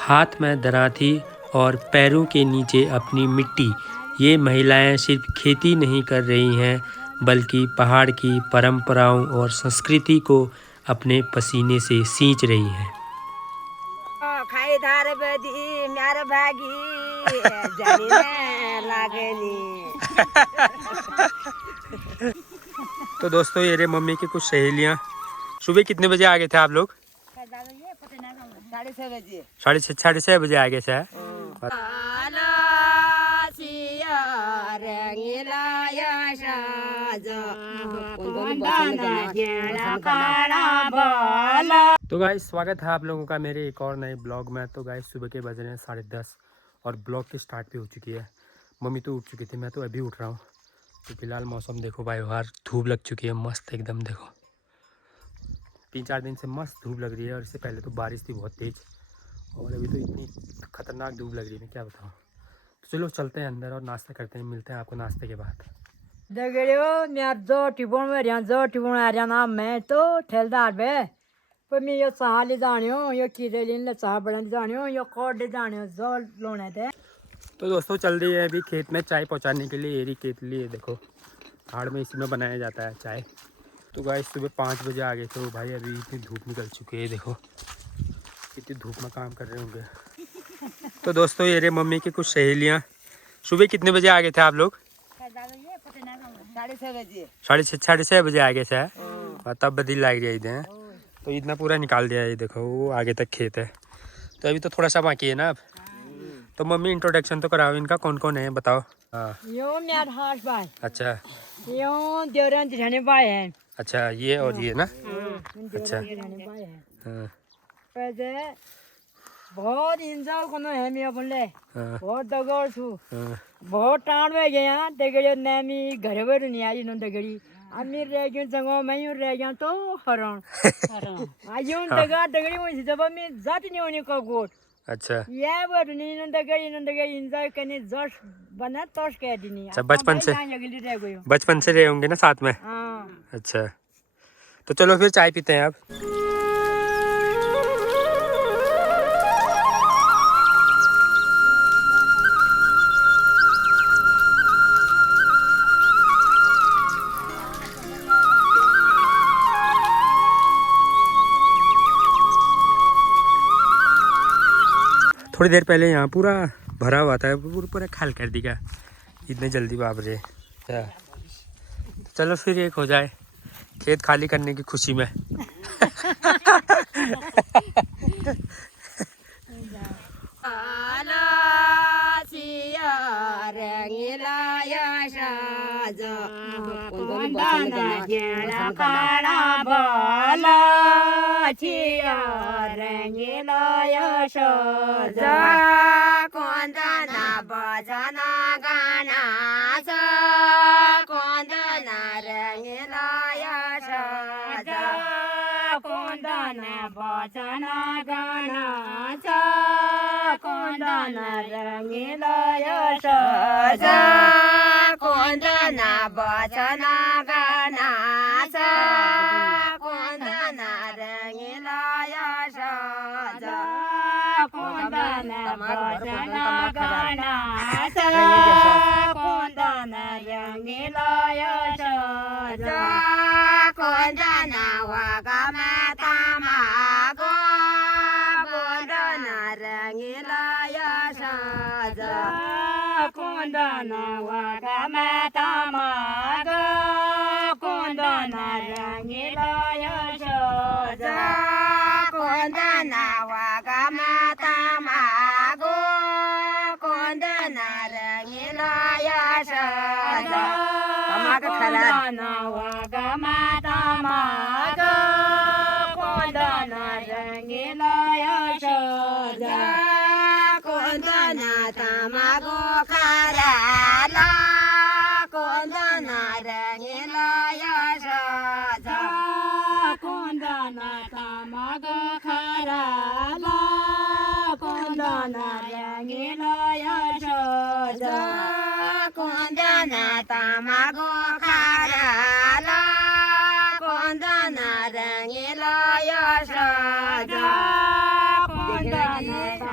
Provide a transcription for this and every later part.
हाथ में दरांती और पैरों के नीचे अपनी मिट्टी। ये महिलाएं सिर्फ खेती नहीं कर रही हैं बल्कि पहाड़ की परंपराओं और संस्कृति को अपने पसीने से सींच रही हैं। तो दोस्तों ये रे मम्मी की कुछ सहेलियां। सुबह कितने बजे आ गए थे आप लोग? 6:30 बजे आ गए थे। तो गाइस स्वागत है आप लोगों का मेरे एक और नए ब्लॉग में। तो गाइस सुबह के बज रहे हैं 10:30 और ब्लॉग की स्टार्ट भी हो चुकी है। मम्मी तो उठ चुकी थी, मैं तो अभी उठ रहा हूँ। तो फिलहाल मौसम देखो भाई, बाहर धूप लग चुकी है मस्त एकदम। देखो 3-4 दिन से मस्त धूप लग रही है और इससे पहले तो बारिश थी बहुत तेज़ और अभी तो इतनी खतरनाक धूप लग रही है, मैं क्या बताऊँ। तो चलो चलते हैं अंदर और नाश्ता करते हैं, मिलते हैं आपको नाश्ते के बाद। मैं तो ठेलदार बे पर मैं यो सहाले जानियो यो किरेलिन ले चाह बड़न जानियो यो कोड जानियो जो लोने थे। तो दोस्तों चल रही है अभी खेत में चाय पहुंचाने के लिए। एरी केतली है देखो, पहाड़ में इसी में बनाया जाता है चाय। तो गाइस सुबह 5 बजे आ गए थे भाई, अभी इतनी धूप निकल चुकी है। देखो इतनी धूप में काम कर रहे होंगे। तो दोस्तों ये रे मम्मी की कुछ सहेलियाँ। सुबह कितने बजे आ गए थे आप लोग? 6:30 बजे आ गए थे। तब बदल लग रही है तो इतना पूरा निकाल दिया है। देखो वो आगे तक खेत है, तो अभी तो थोड़ा सा बाकी है ना अब। तो मम्मी इंट्रोडक्शन तो कराओ इनका, कौन कौन है बताओ। हाँ यो मेरा हाश भाई। अच्छा यो देवरन दिखाने भाई है। अच्छा ये और ये ना। अच्छा हाँ। बहुत इंजॉय करना है मैं अपन ले। हाँ। बहुत दगड़ छू हाँ। बहुत टाण में गया दगड़ियो नामी घर बर नहीं आई नो दगड़ी अमीर रह गयो जगह मैं यूं रह गया तो हरण आयो दगा दगड़ी में जब मैं जात नहीं होने का गोट। अच्छा ये बर नहीं नो दगड़ी इंजॉय करने जश बना तोश कह दिनी। अच्छा बचपन से रहे होंगे ना साथ में। हाँ अच्छा तो चलो फिर चाय पीते हैं अब। थोड़ी देर पहले यहाँ पूरा भरा हुआ था, पूरा खाल कर दिया इतने जल्दी बाबरे। चलो फिर एक हो जाए खेत खाली करने की खुशी में।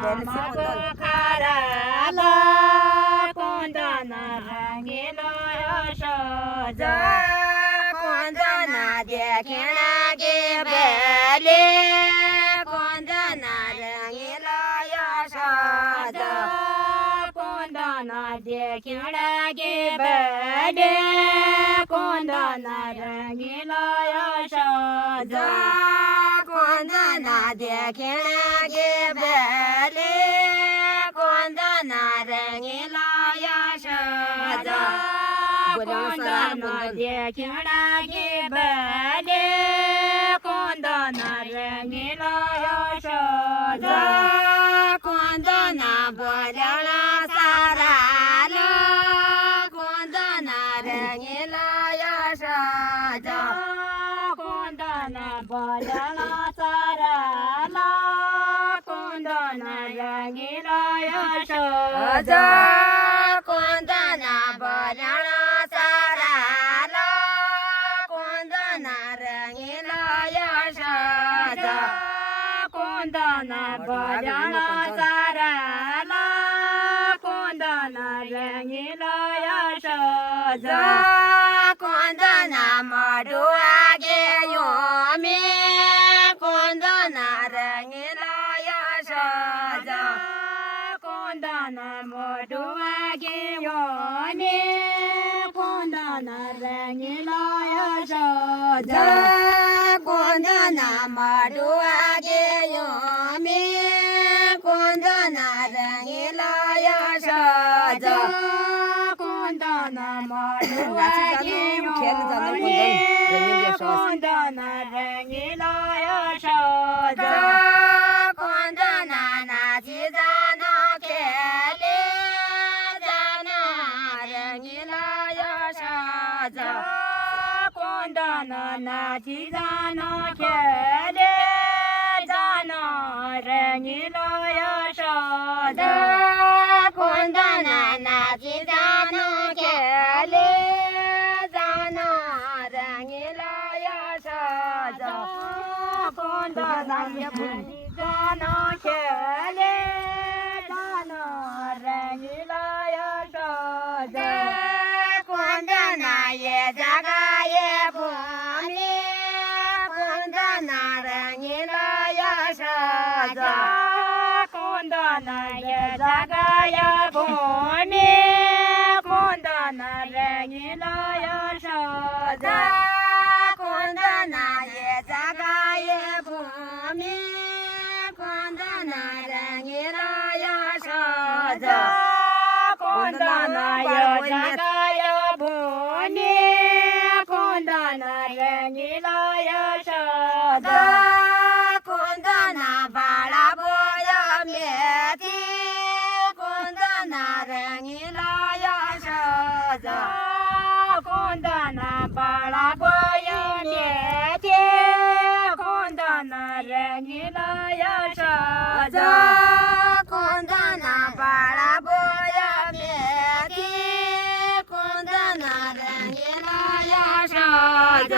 माग खाराला कोंदना रंगीलो यशोद कोंदना देखणा गे बेले कोंदना रंगीलो यशोद कोंदना देखणा गे बेले कोंदना रंगीलो यशोद कोंदना देखणा गे बेले कोंदना रंगीलो यशोद कोंदना देखणा गे बेले कोंदना रंगीलो यशोद कोंदना बोलणा सारालो कोंदना रंगीलो यशोद कोंदना बोलणा साराला कोंदना रंगीलो यशोद कोंदना बोलणा साराला कोंदना रंगीलो यशोद कोंदना बोलणा साराला कोंदना रंगीलो यशोद कोंदना मडुआ गे योमी कोंदना रंगीलो यशोद कोंदना मडुआ गे योमी कोंदना रंगीलो यशोद कोंदना मडुआ गे योमी कोंदना रंगीलो यशोद कोंदना मडुआ गे योमी कोंदना रंगीलो यशोद कोंदना नाची जाना खेले जाना रंगीलो यशोद कोंदना नाची जाना खेले जाना रंगीलो यशोद कोंदना नाची जाना खेले जाना रंगीलो यशोद कोंदना जाना खेले जाना रंगीलो यशोद कोंदना ये जगा ये भूमि कोंदना रंगीलो यशोद कोंदना ये जगा ये भूमि कोंदना रंगीलो यशोद कोंदना ये जगा ये भूमि कोंदना रंगीलो यशोद कोंदना ये जगा ये भूमि कोंदना रंगीलो यशोद कोंदना बाळा बोय मेथी कोंदना रंगीलो यशोद कोंदना बाळा बोय मेथी कोंदना रंगीलो यशोद कोंदना बाळा बोय मेथी कोंदना रंगीलो यशोद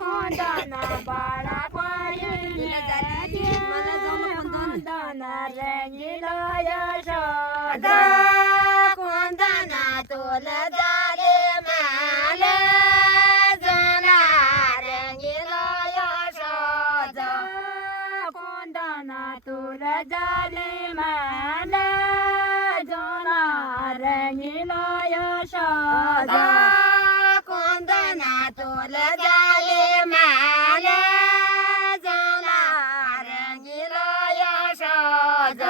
कोंदना बाळा बोय मेथी कोंदना रंगीलो यशोद कोंदना तोल जाले माल जना रंगीलो यशोद कोंदना तोल जाले माल जना रंगीलो यशोद कोंदना तोल जाले माल जना रंगीलो यशोद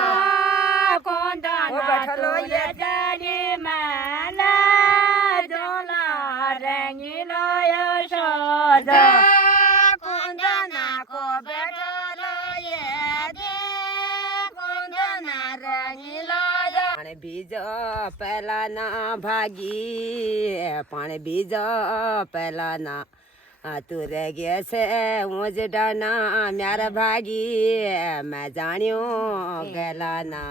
कोंदना तोल जाले माल जना रंगीलो यशोद कोंदना को बैठलो ये दे कोंदना रंगीलो पण बीज पेला ना भागी पण बीज पेला ना तुर गे से मुझ डाना म्यार भागी मैं जानियो गेला ना